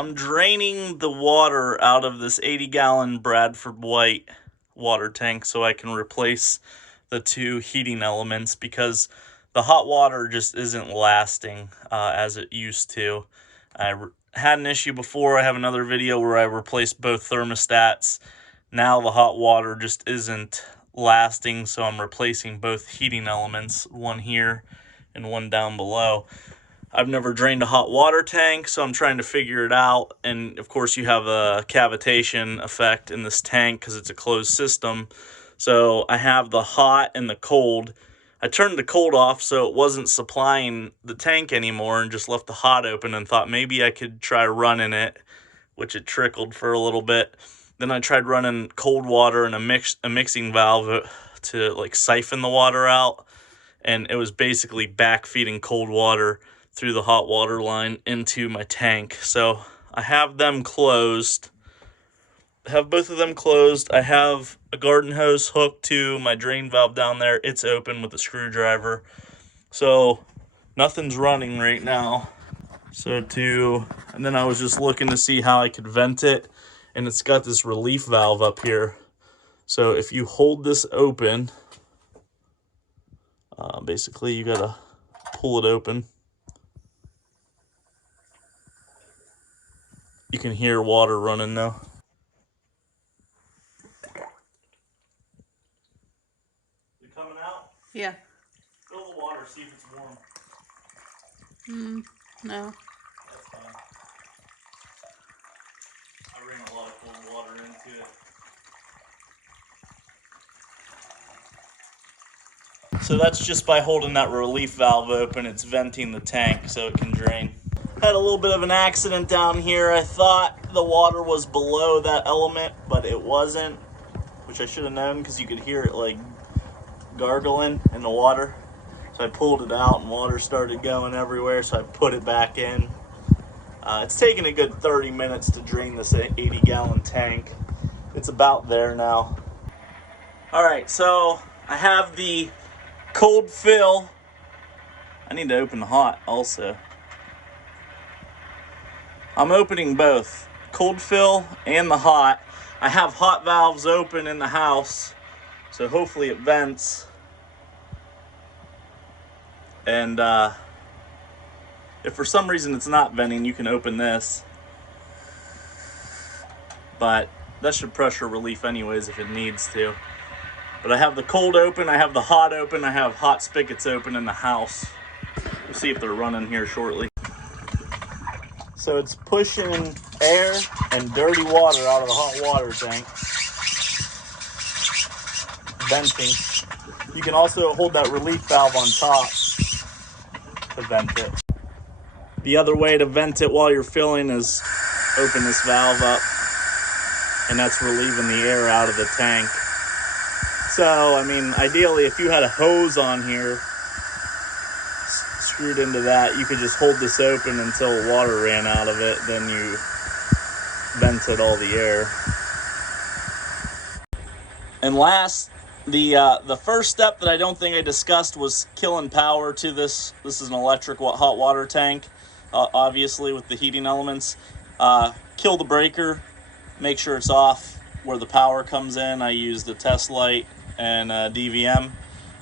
I'm draining the water out of this 80-gallon Bradford White water tank so I can replace the two heating elements, because the hot water just isn't lasting as it used to. I had an issue before. I have another video where I replaced both thermostats. Now the hot water just isn't lasting, so I'm replacing both heating elements, one here and one down below. I've never drained a hot water tank, so I'm trying to figure it out. And of course you have a cavitation effect in this tank because it's a closed system. So I have the hot and the cold. I turned the cold off so it wasn't supplying the tank anymore and just left the hot open and thought maybe I could try running it, which it trickled for a little bit. Then I tried running cold water and a mixing valve to like siphon the water out, and it was basically backfeeding cold water through the hot water line into my tank. So I have them closed. I have both of them closed. I have a garden hose hooked to my drain valve down there. It's open with a screwdriver. So nothing's running right now. And then I was just looking to see how I could vent it, and it's got this relief valve up here. So if you hold this open, basically you gotta pull it open. You can hear water running now. Is it coming out? Yeah. Fill the water, see if it's warm. No. That's fine. I ran a lot of cold water into it. So that's just by holding that relief valve open, it's venting the tank so it can drain. Had a little bit of an accident down here. I thought the water was below that element, but it wasn't, which I should have known because you could hear it like gargling in the water. So I pulled it out and water started going everywhere, so I put it back in. It's taken a good 30 minutes to drain this 80-gallon tank. It's about there now. All right, so I have the cold fill. I need to open the hot also. I'm opening both, cold fill and the hot. I have hot valves open in the house, so hopefully it vents. And if for some reason it's not venting, you can open this. But that should pressure relief anyways if it needs to. But I have the cold open, I have the hot open, I have hot spigots open in the house. We'll see if they're running here shortly. So it's pushing air and dirty water out of the hot water tank. Venting. You can also hold that relief valve on top to vent it. The other way to vent it while you're filling is open this valve up, and that's relieving the air out of the tank. So, I mean, ideally, if you had a hose on here screwed into that, you could just hold this open until water ran out of it, then you vented all the air. And last, the first step that I don't think I discussed was killing power to this. This is an electric hot water tank, obviously with the heating elements. Kill the breaker, make sure it's off where the power comes in. I used a test light and a DVM,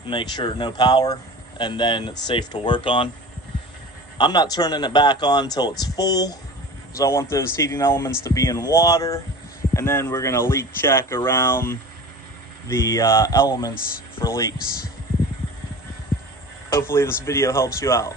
make sure no power, and then it's safe to work on. I'm not turning it back on until it's full, because I want those heating elements to be in water, and then we're gonna leak check around the elements for leaks. Hopefully this video helps you out.